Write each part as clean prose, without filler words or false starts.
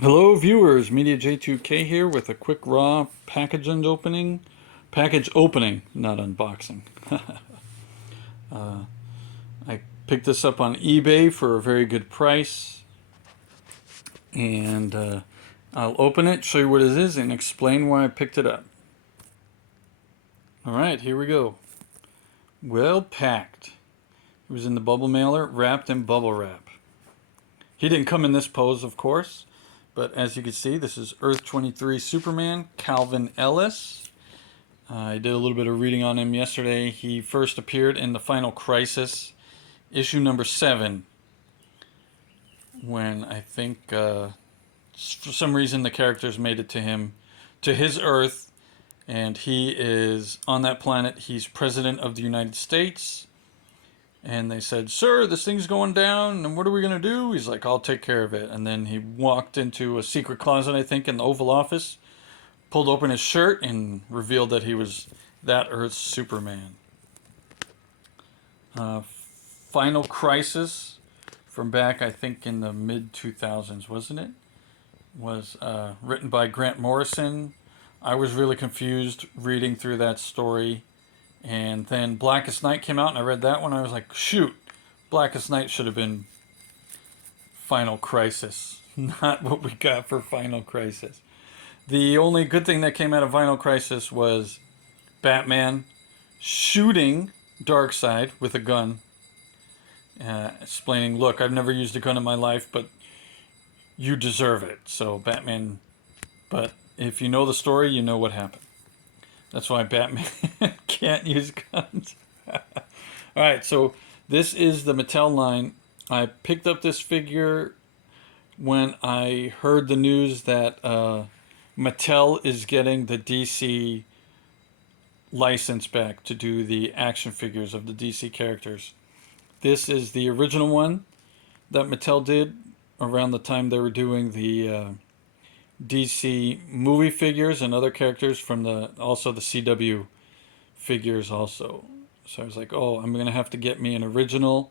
Hello viewers, Media J2K here with a quick raw package opening, not unboxing. I picked this up on eBay for a very good price, and I'll open it, show you what it is, and explain why I picked it up. Alright, here we go. Well packed. It was in the bubble mailer, wrapped in bubble wrap. He didn't come in this pose, of course, but as you can see, this is Earth 23 Superman, Ellis. I did a little bit of reading on him yesterday. He first appeared in the Final Crisis, issue number 7, when I think for some reason the characters made it to his Earth, and he is on that planet. He's president of the United States, and they said, "Sir, this thing's going down, and what are we going to do?" He's like, "I'll take care of it." And then he walked into a secret closet, I think, in the Oval Office, pulled open his shirt, and revealed that he was that Earth's Superman. Final Crisis, from back, I think, in the mid-2000s, wasn't it? Was written by Grant Morrison. I was really confused reading through that story. And then Blackest Night came out, and I read that one. I was like, shoot, Blackest Night should have been Final Crisis, not what we got for Final Crisis. The only good thing that came out of Final Crisis was Batman shooting Darkseid with a gun, explaining, "Look, I've never used a gun in my life, but you deserve it." So Batman, but if you know the story, you know what happened. That's why Batman can't use guns. Alright, so this is the Mattel line. I picked up this figure when I heard the news that Mattel is getting the DC license back to do the action figures of the DC characters. This is the original one that Mattel did around the time they were doing the DC movie figures and other characters from also the CW figures also. So I was like, oh, I'm going to have to get me an original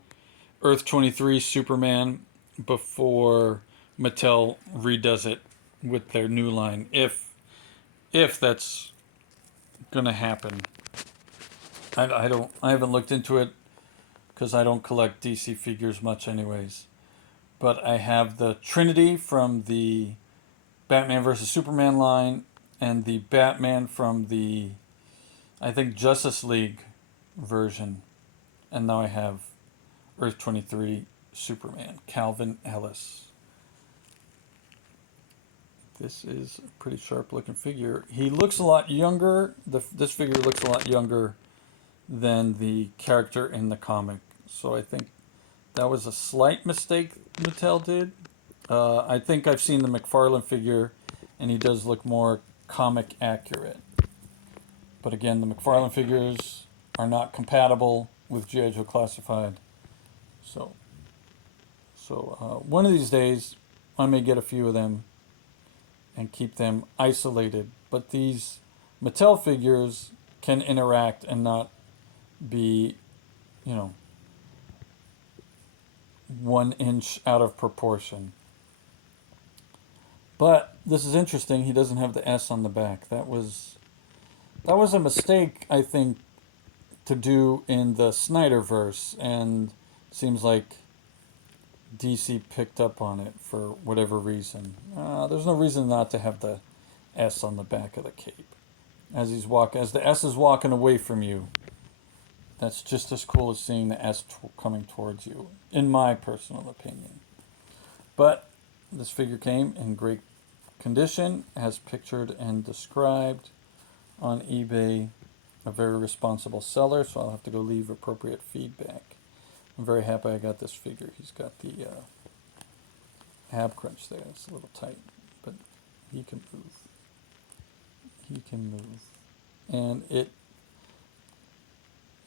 Earth 23 Superman before Mattel redoes it with their new line, if that's going to happen. I haven't looked into it because I don't collect DC figures much anyways. But I have the Trinity from the Batman vs. Superman line, and the Batman from the, I think, Justice League version. And now I have Earth 23 Superman, Ellis. This is a pretty sharp looking figure. He looks a lot younger. This figure looks a lot younger than the character in the comic. So I think that was a slight mistake Mattel did. I think I've seen the McFarlane figure, and he does look more comic accurate. But again, the McFarlane figures are not compatible with G.I. Joe Classified. So one of these days, I may get a few of them and keep them isolated. But these Mattel figures can interact and not be, 1 inch out of proportion. But this is interesting. He doesn't have the S on the back. That was a mistake, I think, to do in the Snyderverse, and it seems like DC picked up on it for whatever reason. There's no reason not to have the S on the back of the cape as the S is walking away from you. That's just as cool as seeing the S coming towards you, in my personal opinion. But this figure came in great condition, as pictured and described on eBay. A very responsible seller, so I'll have to go leave appropriate feedback. I'm very happy I got this figure. He's got the ab crunch there. It's a little tight, but he can move. He can move. And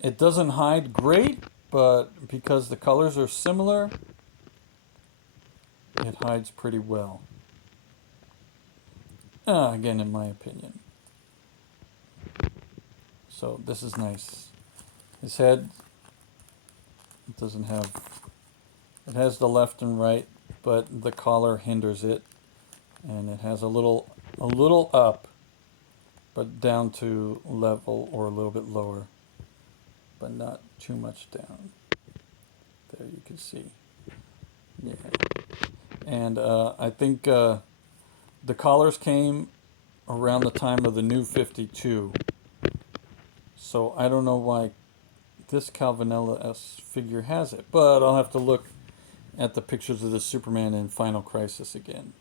it doesn't hide great, but because the colors are similar, it hides pretty well. Again, in my opinion. So this is nice. His head, it doesn't have, it has the left and right, but the collar hinders it. and it has a little up, but down to level or a little bit lower, but not too much down. There you can see. Yeah. And I think the collars came around the time of the new 52. So I don't know why this Calvinella-esque figure has it, but I'll have to look at the pictures of the Superman in Final Crisis again.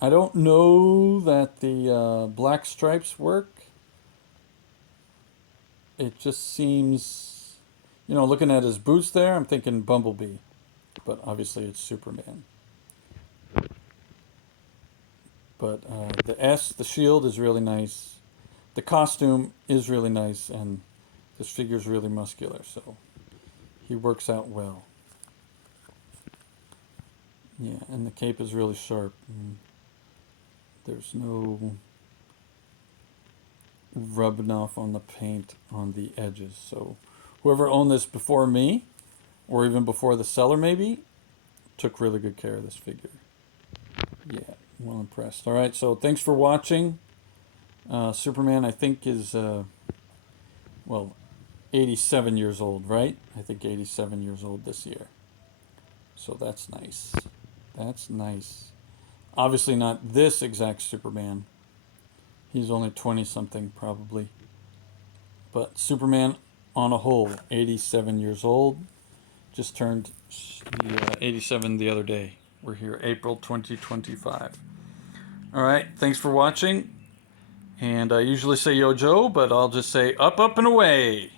I don't know that the black stripes work. It just seems, you know, looking at his boots there, I'm thinking Bumblebee, but obviously it's Superman. But the shield is really nice. The costume is really nice, and this figure's really muscular, so he works out well. Yeah, and the cape is really sharp. There's no rubbing off on the paint on the edges. So whoever owned this before me, or even before the seller maybe, took really good care of this figure. Yeah, well impressed. All right, so thanks for watching. Superman, I think, is, well, 87 years old, right? I think 87 years old this year. So that's nice. That's nice. Obviously not this exact Superman. He's only 20-something, probably. But Superman, on a whole, 87 years old. Just turned 87 the other day. We're here, April 2025. All right, thanks for watching. And I usually say Yo Joe, but I'll just say up, up, and away.